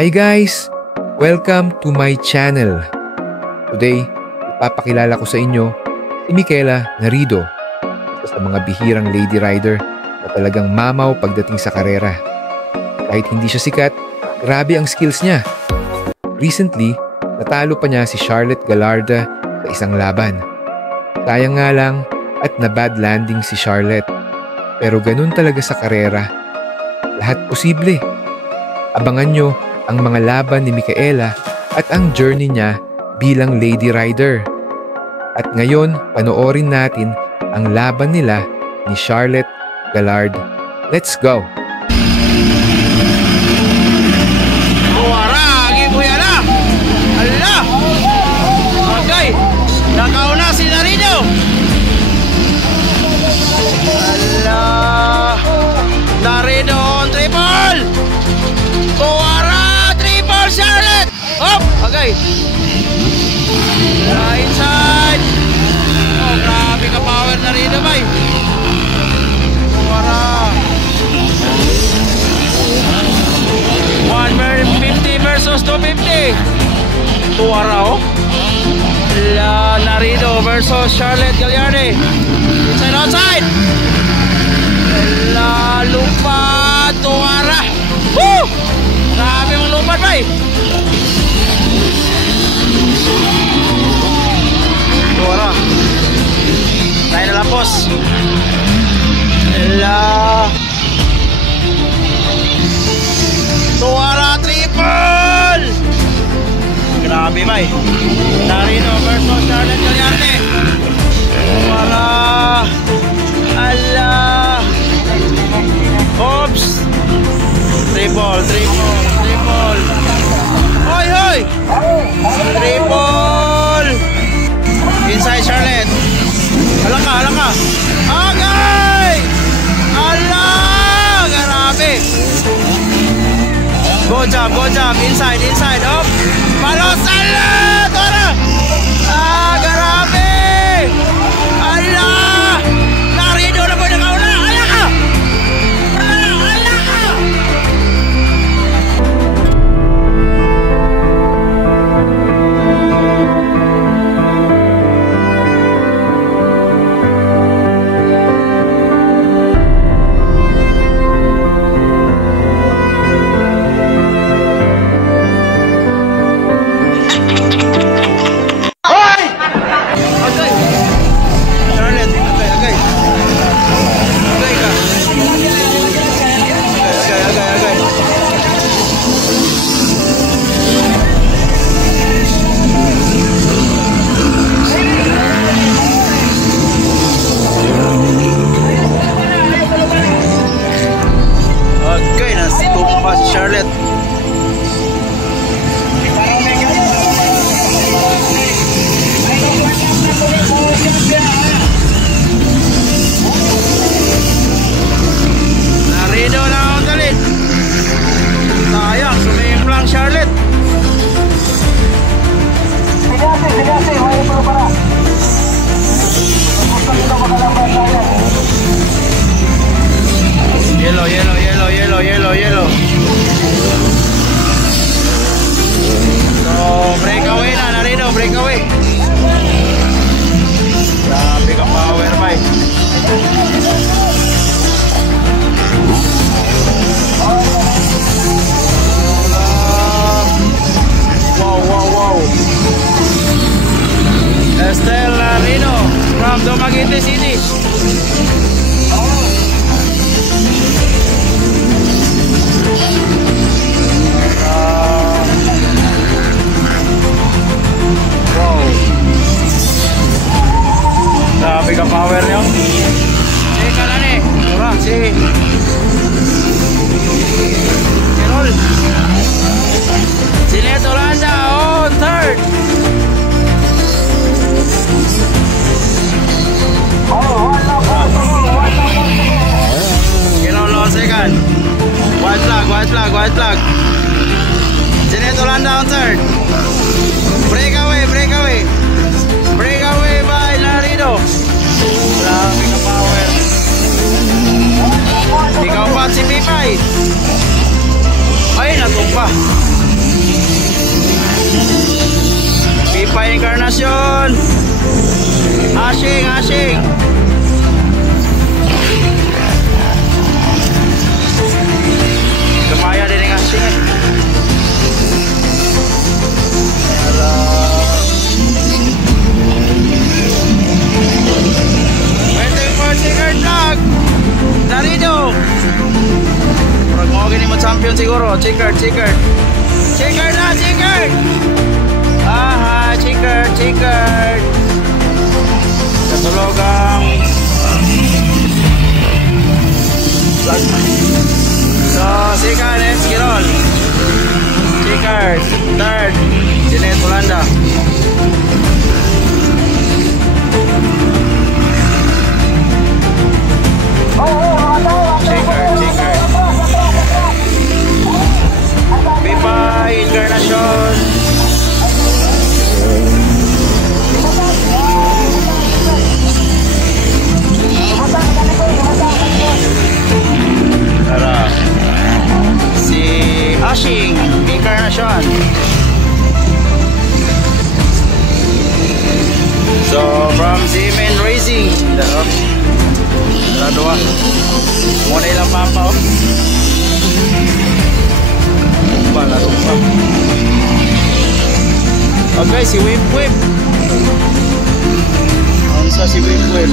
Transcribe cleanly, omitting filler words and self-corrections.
Hi guys! Welcome to my channel. Today, ipapakilala ko sa inyo si Micaela Narido, isa sa mga bihirang lady rider na talagang mamaw pagdating sa karera. Kahit hindi siya sikat, grabe ang skills niya. Recently, natalo pa niya si Charlotte Gallarda sa isang laban. Sayang nga lang at na bad landing si Charlotte. Pero ganun talaga sa karera. Lahat posible. Abangan nyo ang mga laban ni Micaela at ang journey niya bilang lady rider. At ngayon, panoorin natin ang laban nila ni Charlotte Gallard. Let's go! Buwaragi kuya na! Ala! Okay, nakauna si Narido! Ala! Narido on triple! Buwara! Triple Charlotte! Hop! Okay! Right side! Oh, grabe ka power Narido bay! Buwara! 150 versus 250. Buwara oh. Narido versus Charlotte Gallarde. Inside outside. Lupa Buwara. Woo! Grabe mong lupa bay. Buwara. Tayo na lapos. Buwara triple! Grabe bay. Narido versus Charlotte Gallarde. Buwara. Ala. Oops. Triple. Hoy, hoy. Triple. Inside Charlotte. Halang ka. Okay. Ala. Grabe. Go jump, inside, up. Palosala! Tora! Grabe! Ala! Narido na po nakauna! Ala ka! Ala ka! Charlotte. Narido na ang talit. Sayang, sumihim lang Charlotte. Sigasi, wala pa para. Yellow. So, breakaway na, Narido, breakaway. Grabe ka power, bay. Wow. Estelle Narido from Dumaguete City. Grabe ka power nyo. Teka lang eh. Mura, si Carol. Si Neto Landa on third. Carol on second. White flag. Si Neto Landa on third. Breakaway by Narido. Grabe ka power. Ikaw pa si Pipay. Ay, natumpa. Ashing, Ashing. Kamaya din yung Ashing eh. Waiting for Chicken Vlog. Narido. Pag mo gini mo champion siguro. Chicken, Chicken. Chicken na, Chicken. Aha, Chicken, Chicken. Katulog ang so, second is Kirol. Chicken. Third, Jeanette Holanda. Chicken, Chicken. Pipa, Encarnacion. Tara. Si Ashing, Encarnacion. So, from Siemens Racing. Tara doa. Muna ilang papa oh. Laro pa. Okay, si Whip Whip. Ano sa si Whip Whip?